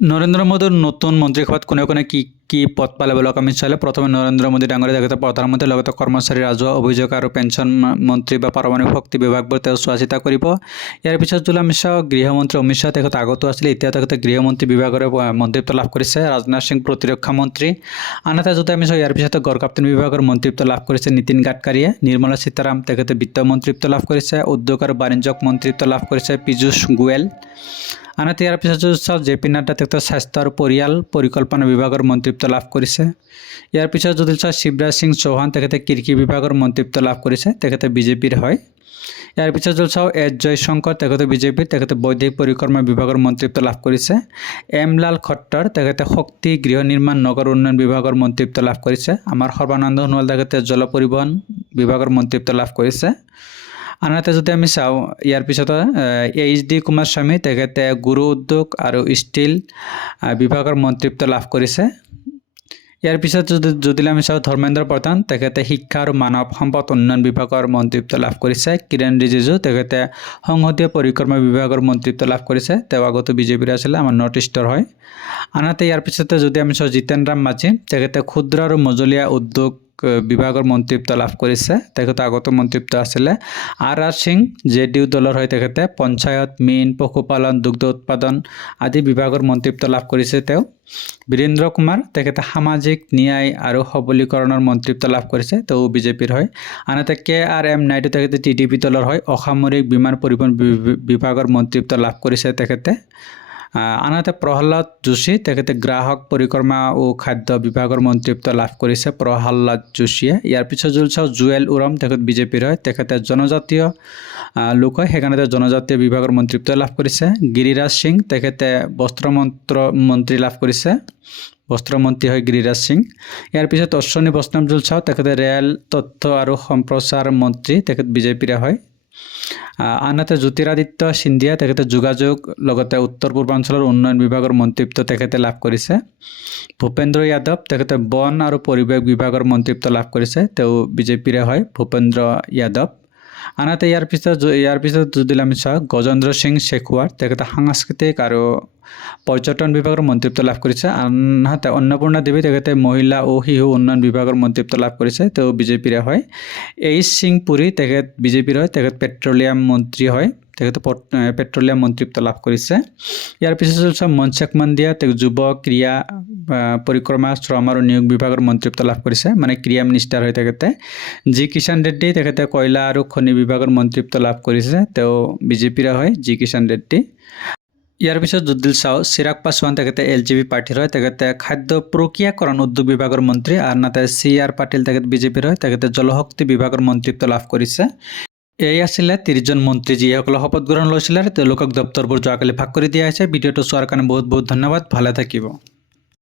নৰেন্দ্ৰ মোদীৰ নতুন মন্ত্ৰীসভাত কোনে কোনে কি পদ পালে বুলি আমি চালে প্ৰথমে নৰেন্দ্ৰ মোদী ডাঙৰীয়া তেখেতে প্ৰধানমন্ত্ৰীৰ লগতে কৰ্মচাৰী ৰাজহুৱা অভিযোগ আৰু পেঞ্চন মন্ত্ৰী বা পাৰমাণৱিক শক্তি বিভাগবোৰ তেওঁ চোৱা চিতা কৰিব। ইয়াৰ পিছত যদি আমি চাওঁ গৃহমন্ত্ৰী অমিত শ্বাহ তেখেতে আগতো আছিলে, এতিয়া তেখেতে গৃহমন্ত্ৰী বিভাগৰ মন্ত্ৰীত্ব লাভ কৰিছে। ৰাজনাথ সিং প্ৰতিৰক্ষা মন্ত্ৰী। আনহাতে যদি আমি চাওঁ ইয়াৰ পিছতে গড়কাপ্তানি বিভাগৰ মন্ত্ৰীত্ব লাভ কৰিছে নীতিন গাডকাৰীয়ে। নিৰ্মলা সীতাৰাম তেখেতে বিত্ত মন্ত্ৰীত্ব লাভ কৰিছে। উদ্যোগ আৰু বাণিজ্য মন্ত্ৰীত্ব লাভ কৰিছে পীযুষ গোৱেল। আনহাতে ইয়াৰ পিছত যদি চাওঁ জে পি নাড্ডা তেখেতে স্বাস্থ্য আৰু পৰিয়াল পৰিকল্পনা বিভাগৰ মন্ত্ৰীত্ব লাভ কৰিছে। ইয়াৰ পিছত যদি চাওঁ শিৱৰাজ সিং চৌহান তেখেতে কৃষি বিভাগৰ মন্ত্ৰীত্ব লাভ কৰিছে, তেখেতে বিজেপিৰ হয়। ইয়াৰ পিছত যদি চাওঁ এছ জয়শংকৰ তেখেতে বিজেপিৰ, তেখেতে বৈদেশিক পৰিক্ৰমা বিভাগৰ মন্ত্ৰীত্ব লাভ কৰিছে। এম লাল খট্টৰ তেখেতে শক্তি গৃহ নিৰ্মাণ নগৰ উন্নয়ন বিভাগৰ মন্ত্ৰীত্ব লাভ কৰিছে। আমাৰ সৰ্বানন্দ সোণোৱাল তেখেতে জল পৰিবহণ বিভাগৰ মন্ত্ৰীত্ব লাভ কৰিছে। আনহাতে যদি আমি চাওঁ ইয়াৰ পিছত এইচ ডি কুমাৰস্বামী তেখেতে গুৰু উদ্যোগ আৰু ষ্টীল বিভাগৰ মন্ত্ৰীত্ব লাভ কৰিছে। ইয়াৰ পিছত যদি আমি চাওঁ ধৰ্মেন্দ্ৰ প্ৰধান তেখেতে শিক্ষা আৰু মানৱ সম্পদ উন্নয়ন বিভাগৰ মন্ত্ৰীত্ব লাভ কৰিছে। কিৰেণ ৰিজিজু তেখেতে সংসদীয় পৰিক্ৰমা বিভাগৰ মন্ত্ৰীত্ব লাভ কৰিছে, তেওঁ আগতে বিজেপিৰ আছিলে, আমাৰ নৰ্থ ইষ্টৰ হয়। আনহাতে ইয়াৰ পিছতে যদি আমি চাওঁ জিতেন ৰাম মাঝি তেখেতে ক্ষুদ্ৰ আৰু মজলীয়া উদ্যোগ বিভাগৰ মন্ত্ৰীত্ব লাভ কৰিছে, তেখেতে আগতে মন্ত্ৰীত্ব আছিলে। আৰ সিং জেডিইউ দলৰ হৈ তেখেতে পঞ্চায়ত, মীন, পশুপালন, দুগ্ধ উৎপাদন আদি বিভাগৰ মন্ত্ৰীত্ব লাভ কৰিছে তেওঁ। বীৰেন্দ্ৰ কুমাৰ তেখেতে সামাজিক ন্যায় আৰু সবলীকৰণৰ মন্ত্ৰীত্ব লাভ কৰিছে, তেওঁ বিজেপিৰ হয়। আনহাতে কে আৰ এম নাইডু তেখেতে টিডিপি দলৰ হয়, অসামৰিক বিমান পৰিবহণ বিভাগৰ মন্ত্ৰীত্ব লাভ কৰিছে তেখেতে। আনহাতে প্ৰহ্লাদ যোশী তেখেতে গ্ৰাহক পৰিক্ৰমা ও খাদ্য বিভাগৰ মন্ত্ৰীত্ব লাভ কৰিছে প্ৰহ্লাদ যোশীয়ে। ইয়াৰ পিছত যদি চাওঁ জুৱেল ওৰাম তেখেত বিজেপিৰ হয়, তেখেতে জনজাতীয় লোক হয়, সেইকাৰণে জনজাতীয় বিভাগৰ মন্ত্ৰীত্ব লাভ কৰিছে। গিৰিৰাজ সিং তেখেতে বস্ত্ৰ মন্ত্ৰী লাভ কৰিছে, বস্ত্ৰমন্ত্ৰী হয় গিৰিৰাজ সিং। ইয়াৰ পিছত অশ্বিনী বৈষ্ণৱ যদি চাওঁ তেখেতে ৰেল তথ্য আৰু সম্প্ৰচাৰ মন্ত্ৰী, তেখেত বিজেপিৰে হয়। আনহাতে জ্যোতিৰাদিত্য সিন্ধিয়া তেখেতে যোগাযোগ লগতে উত্তৰ পূৰ্বাঞ্চলৰ উন্নয়ন বিভাগৰ মন্ত্ৰীত্ব তেখেতে লাভ কৰিছে। ভূপেন্দ্ৰ যাদৱ তেখেতে বন আৰু পৰিৱেশ বিভাগৰ মন্ত্ৰীত্ব লাভ কৰিছে, তেওঁ বিজেপিৰে হয় ভূপেন্দ্ৰ যাদৱ। আনহাতে ইয়াৰ পিছত যদি আমি চাওঁ গজেন্দ্ৰ সিং শেখাৱত তেখেতে সাংস্কৃতিক আৰু পৰ্যটন বিভাগৰ মন্ত্ৰীত্ব লাভ কৰিছে। আনহাতে অন্নপূৰ্ণা দেৱী তেখেতে মহিলা ও শিশু উন্নয়ন বিভাগৰ মন্ত্ৰীত্ব লাভ কৰিছে, তেওঁ বিজেপিৰে হয়। এইচ সিং পুৰী তেখেত বিজেপিৰ হয়, তেখেত পেট্ৰলিয়াম মন্ত্ৰী হয়, তেখেতে পেট্ৰলিয়াম মন্ত্ৰীত্ব লাভ কৰিছে। ইয়াৰ পিছত মনসুখ মাণ্ডভিয়া তেওঁ যুৱ ক্ৰীড়া পৰিক্ৰমা শ্ৰম আৰু নিয়োগ বিভাগৰ মন্ত্ৰীত্ব লাভ কৰিছে, মানে ক্ৰীড়া মিনিষ্টাৰ হয় তেখেতে। জি কিষাণ ৰেড্ডী তেখেতে কয়লা আৰু খনি বিভাগৰ মন্ত্ৰীত্ব লাভ কৰিছে, তেওঁ বিজেপিৰে হয় জি কিষাণ ৰেড্ডী। ইয়াৰ পিছত যদি চাওঁ চিৰাগ পাছোৱান তেখেতে LJP পাৰ্টিৰ হয়, তেখেতে খাদ্য প্ৰক্ৰিয়াকৰণ উদ্যোগ বিভাগৰ মন্ত্ৰী। আনহাতে CR পাটিল তেখেত বিজেপিৰ হয়, তেখেতে জলশক্তি বিভাগৰ মন্ত্ৰীত্ব লাভ কৰিছে। এই আছিলে 30জন মন্ত্ৰী যিসকলে শপত গ্ৰহণ লৈছিলে, তেওঁলোকক দপ্তৰবোৰ যোৱাকালি ভাগ কৰি দিয়া হৈছে। ভিডিঅ'টো চোৱাৰ কাৰণে বহুত বহুত ধন্যবাদ, ভালে থাকিব।